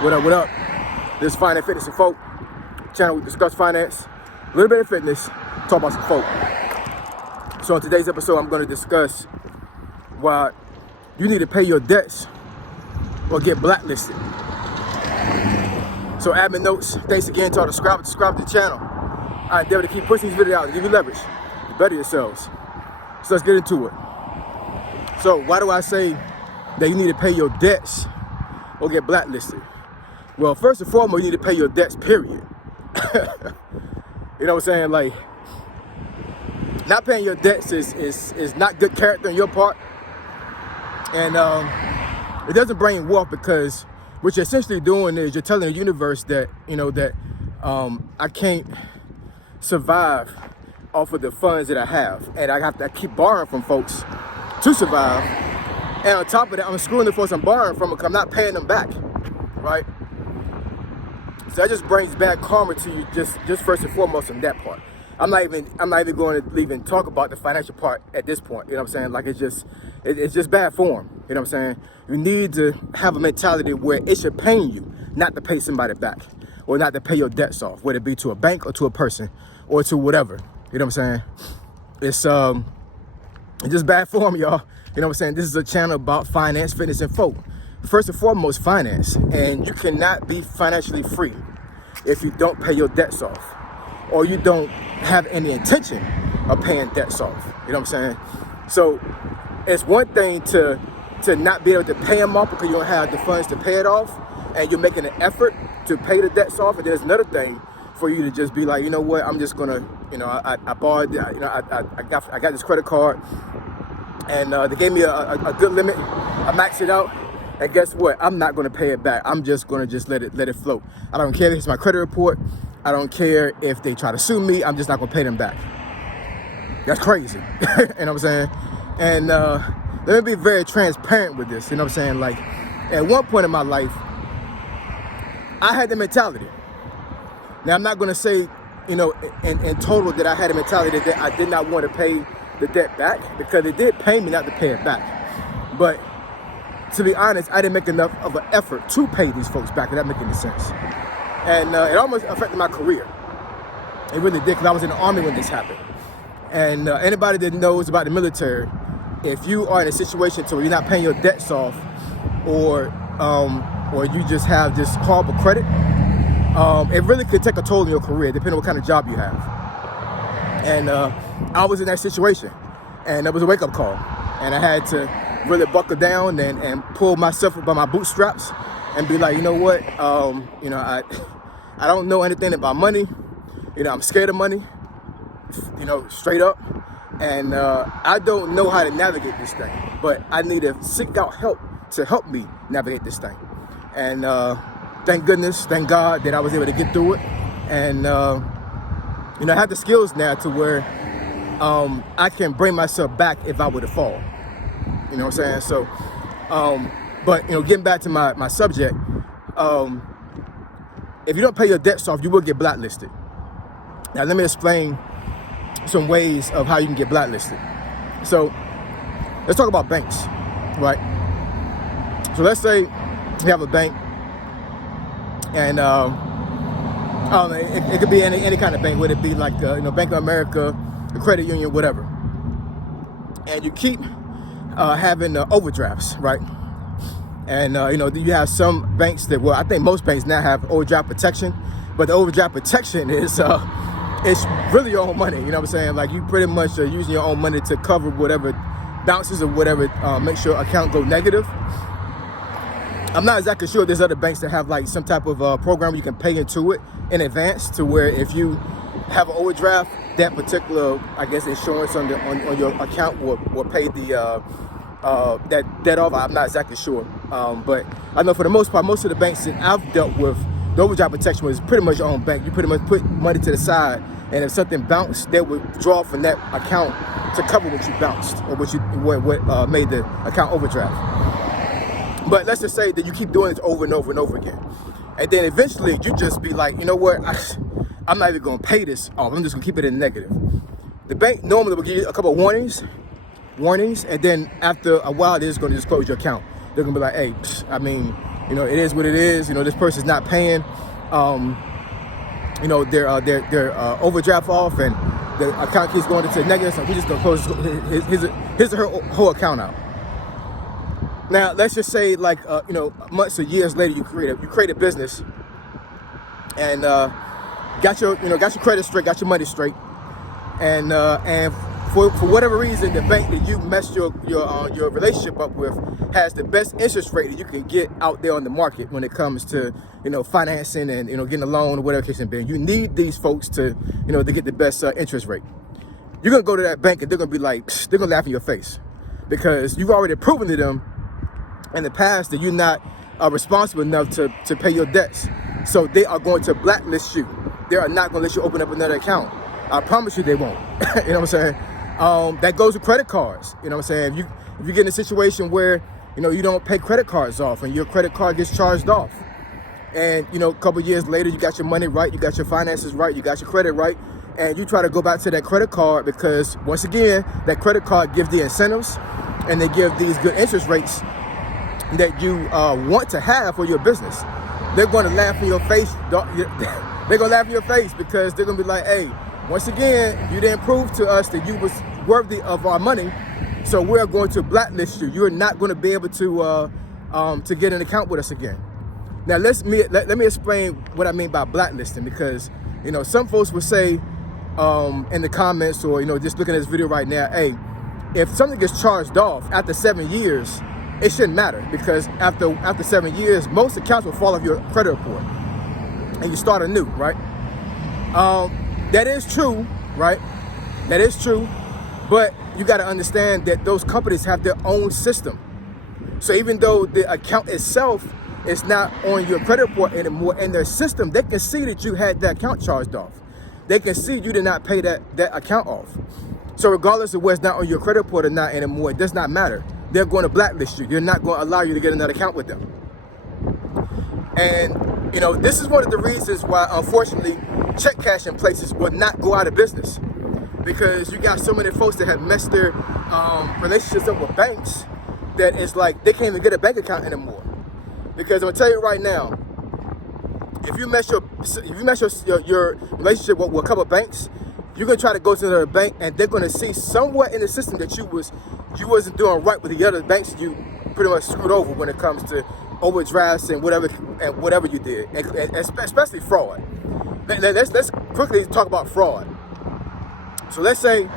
What up, what up? This is Finance, Fitness, and Folk channel. We discuss finance, a little bit of fitness, talk about some folk. So in today's episode, I'm going to discuss why you need to pay your debts or get blacklisted. So admin notes, thanks again to all the subscribe to the channel. I endeavor to keep pushing these videos out to give you leverage to better yourselves. So let's get into it. So why do I say that you need to pay your debts or get blacklisted? Well, first and foremost, you need to pay your debts, period. You know what I'm saying? Like, not paying your debts is not good character on your part. And it doesn't bring you wealth, because what you're essentially doing is you're telling the universe that, I can't survive off of the funds that I have. And I have to keep borrowing from folks to survive. And on top of that, I'm screwing the folks I'm borrowing from because I'm not paying them back, right? So that just brings bad karma to you, just first and foremost on that part. I'm not even going to even talk about the financial part at this point. You know what I'm saying? Like, it's just bad form. You know what I'm saying? You need to have a mentality where it should pain you not to pay somebody back, or not to pay your debts off, whether it be to a bank or to a person or to whatever. You know what I'm saying? It's just bad form, y'all. You know what I'm saying? This is a channel about finance, fitness, and folk. First and foremost, finance. And you cannot be financially free if you don't pay your debts off, or you don't have any intention of paying debts off. You know what I'm saying? So it's one thing to not be able to pay them off because you don't have the funds to pay it off, and you're making an effort to pay the debts off. And there's another thing for you to just be like, you know what, I'm just gonna, I borrowed, I got this credit card, and they gave me a good limit. I maxed it out, and guess what? I'm not gonna pay it back. I'm just gonna let it float. I don't care if it's my credit report. I don't care if they try to sue me. I'm just not gonna pay them back. That's crazy. You know what I'm saying? And let me be very transparent with this. You know what I'm saying? Like, at one point in my life, I had the mentality. Now, I'm not gonna say, in total that I had a mentality that I did not want to pay the debt back, because it did pain me not to pay it back. But to be honest, I didn't make enough of an effort to pay these folks back. If that make any sense. And it almost affected my career. It really did, because I was in the Army when this happened. And anybody that knows about the military, if you are in a situation to where you're not paying your debts off, or you just have this horrible credit, it really could take a toll on your career, depending on what kind of job you have. And I was in that situation, and it was a wake-up call. And I had to really buckle down and pull myself up by my bootstraps and be like, you know what, I don't know anything about money. I'm scared of money, straight up. And I don't know how to navigate this thing, but I need to seek out help to help me navigate this thing. And thank goodness, thank God that I was able to get through it. And, I have the skills now to where I can bring myself back if I were to fall. You know what I'm saying? So, but, getting back to my subject, if you don't pay your debts off, you will get blacklisted. Now, let me explain some ways of how you can get blacklisted. So, let's talk about banks, right? So, let's say you have a bank, and it could be any kind of bank, whether it be like Bank of America, the credit union, whatever. And you keep having overdrafts, right? And you have some banks that, well, I think most banks now have overdraft protection, but the overdraft protection is it's really your own money. You know what I'm saying? Like, you pretty much are using your own money to cover whatever bounces or whatever makes your account go negative. I'm not exactly sure there's other banks that have like some type of program where you can pay into it in advance, to where if you have an overdraft, that particular, I guess, insurance on your account will pay the that debt off. I'm not exactly sure, but I know for the most part, most of the banks that I've dealt with, the overdraft protection was pretty much your own bank. You pretty much put money to the side, and if something bounced, they would draw from that account to cover what you bounced, or what made the account overdraft. But let's just say that you keep doing this over and over and over again, and then eventually you just be like, you know what, I'm not even going to pay this off. I'm just going to keep it in negative. The bank normally will give you a couple of warnings, and then after a while, they're just going to just close your account. They're going to be like, hey, You know, it is what it is. You know, this person's not paying, you know, their overdraft off, and the account keeps going into negative. So we're just gonna close his or her whole account out. Now, let's just say, like, you know, months or years later, you create a business, and got your credit straight, got your money straight, and for whatever reason, the bank that you messed your relationship up with has the best interest rate that you can get out there on the market when it comes to, you know, financing and, you know, getting a loan or whatever case may be. You need these folks to, you know, to get the best interest rate. You're gonna go to that bank and they're gonna be like, they're gonna laugh in your face, because you've already proven to them in the past that you're not responsible enough to pay your debts. So they are going to blacklist you. They are not going to let you open up another account. I promise you they won't. You know what I'm saying? That goes with credit cards. You know what I'm saying? If you get in a situation where, you know, you don't pay credit cards off and your credit card gets charged off, and, you know, a couple years later, you got your money right, you got your finances right, you got your credit right, and you try to go back to that credit card because, once again, that credit card gives the incentives and they give these good interest rates that you want to have for your business. They're going to laugh in your face. They're going to laugh in your face because they're going to be like, hey, once again, you didn't prove to us that you was worthy of our money, so we're going to blacklist you. You're not going to be able to get an account with us again. Now, let me explain what I mean by blacklisting, because, you know, some folks will say in the comments, or, you know, just looking at this video right now, hey, if something gets charged off after 7 years, it shouldn't matter, because after 7 years, most accounts will fall off your credit report and you start anew, right? That is true, right? That is true, but you got to understand that those companies have their own system. So even though the account itself is not on your credit report anymore, in their system, they can see that you had that account charged off. They can see you did not pay that account off. So regardless of whether it's not on your credit report or not anymore, it does not matter. They're going to blacklist you. They're not going to allow you to get another account with them. And, you know, this is one of the reasons why, unfortunately, check cashing places will not go out of business, because you got so many folks that have messed their relationships up with banks that it's like they can't even get a bank account anymore. Because I'm gonna tell you right now, if you mess your relationship with a couple of banks, you're gonna try to go to another bank, and they're gonna see somewhere in the system that you wasn't doing right with the other banks. You pretty much screwed over when it comes to overdrafts and whatever you did, and especially fraud. Let's quickly talk about fraud. So let's say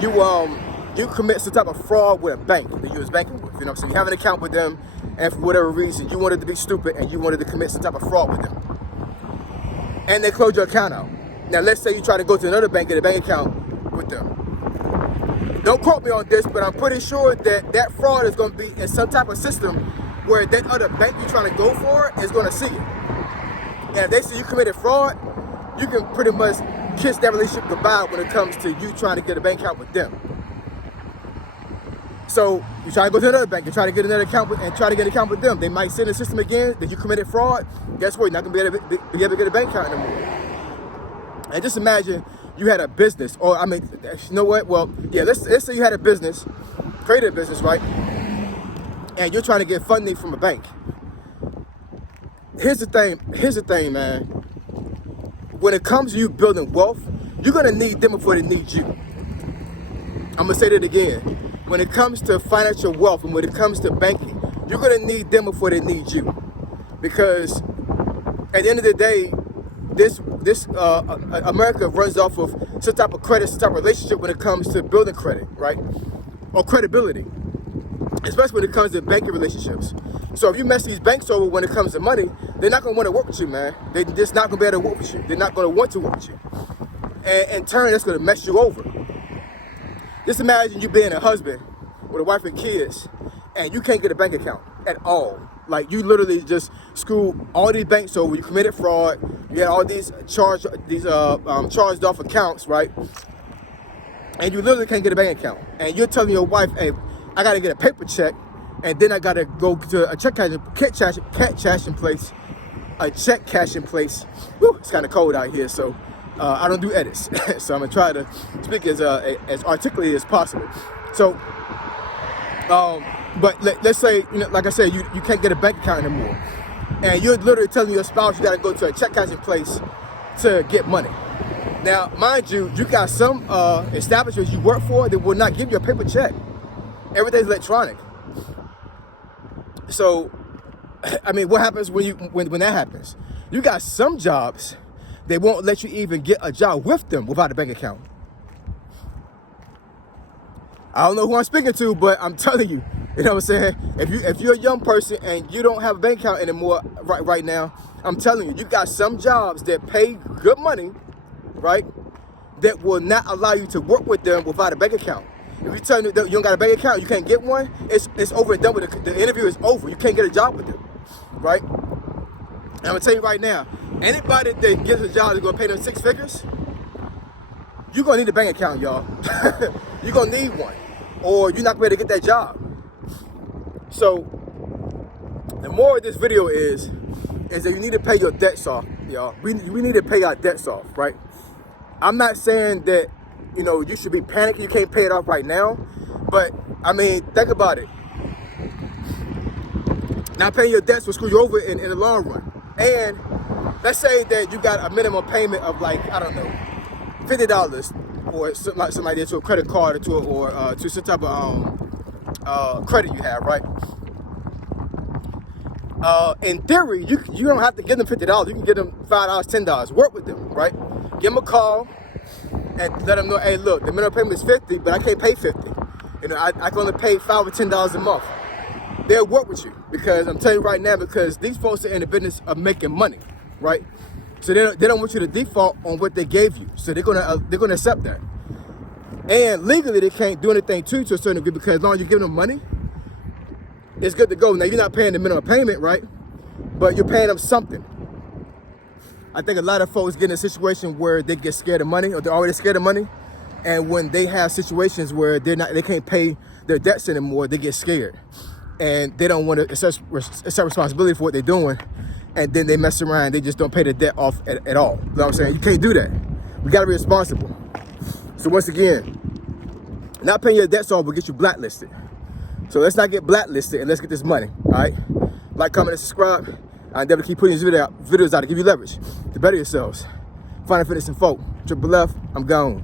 you commit some type of fraud with a bank that you was banking with. You know, so you have an account with them, and for whatever reason you wanted to be stupid and you wanted to commit some type of fraud with them, and they closed your account out. Now let's say you try to go to another bank, get a bank account with them. Don't quote me on this, but I'm pretty sure that fraud is going to be in some type of system where that other bank you're trying to go for is going to see it. And if they see you committed fraud, you can pretty much kiss that relationship goodbye when it comes to you trying to get a bank account with them. So you try to go to another bank and try to get another account and try to get an account with them. They might see in the system again that you committed fraud. Guess what? You're not going to be able to get a bank account anymore. And just imagine you had a business, or I mean, you know what? Well, yeah, let's say you had a business, created a business, right? And you're trying to get funding from a bank. Here's the thing, man. When it comes to you building wealth, you're gonna need them before they need you. I'm gonna say that again. When it comes to financial wealth and when it comes to banking, you're gonna need them before they need you. Because at the end of the day, America runs off of some type of credit, some type of relationship when it comes to building credit, right? Or credibility, especially when it comes to banking relationships. So if you mess these banks over when it comes to money, they're not going to want to work with you, man. They're just not going to be able to work with you. They're not going to want to work with you. And in turn, that's going to mess you over. Just imagine you being a husband with a wife and kids, and you can't get a bank account at all. Like, you literally just screwed all these banks over. You committed fraud. You had all these charged off accounts, right? And you literally can't get a bank account. And you're telling your wife, hey, I got to get a paper check, and then I got to go to a check cashing place. Whew, it's kind of cold out here, so I don't do edits. So I'm going to try to speak as articulately as possible. So, but let's say, you know, like I said, you can't get a bank account anymore. and you're literally telling your spouse you got to go to a check cashing place to get money. Now, mind you, you got some establishments you work for that will not give you a paper check. Everything's electronic. So, I mean, what happens when that happens? You got some jobs, they won't let you even get a job with them without a bank account. I don't know who I'm speaking to, but I'm telling you, you know what I'm saying? If you're a young person and you don't have a bank account anymore right now, I'm telling you, you got some jobs that pay good money, right? That will not allow you to work with them without a bank account. If you tell them that you don't got a bank account, you can't get one, it's over and done with. The interview is over. You can't get a job with them, right? And I'm gonna tell you right now, anybody that gets a job that's gonna pay them 6 figures, you're gonna need a bank account, y'all. You're gonna need one, or you're not gonna be able to get that job. So the moral of this video is that you need to pay your debts off, y'all. We need to pay our debts off, right? I'm not saying that, you know, you should be panicking, you can't pay it off right now, but I mean, think about it. Not paying your debts will screw you over in the long run. And let's say that you got a minimum payment of, like, I don't know, $50 or something like that to a credit card or to some type of credit you have, right? In theory, you don't have to give them $50. You can give them $5, $10. Work with them, right? Give them a call and let them know, hey, look, the minimum payment is $50, but I can't pay $50. You know, I can only pay $5 or $10 a month. They'll work with you, because I'm telling you right now, because these folks are in the business of making money, right? So they don't want you to default on what they gave you. So they're gonna accept that. And legally, they can't do anything to a certain degree, because as long as you give them money, it's good to go. Now, you're not paying the minimum payment, right? But you're paying them something. I think a lot of folks get in a situation where they get scared of money, or they're already scared of money. And when they have situations where they can't pay their debts anymore, they get scared. And they don't want to accept responsibility for what they're doing. And then they mess around, they just don't pay the debt off at all. You know what I'm saying? You can't do that. We gotta be responsible. So once again, not paying your debts off will get you blacklisted. So let's not get blacklisted, and let's get this money, all right? Like, comment, and subscribe. I endeavor to keep putting these videos out to give you leverage, to better yourselves. Final Fitness and Folk, Triple F, I'm gone.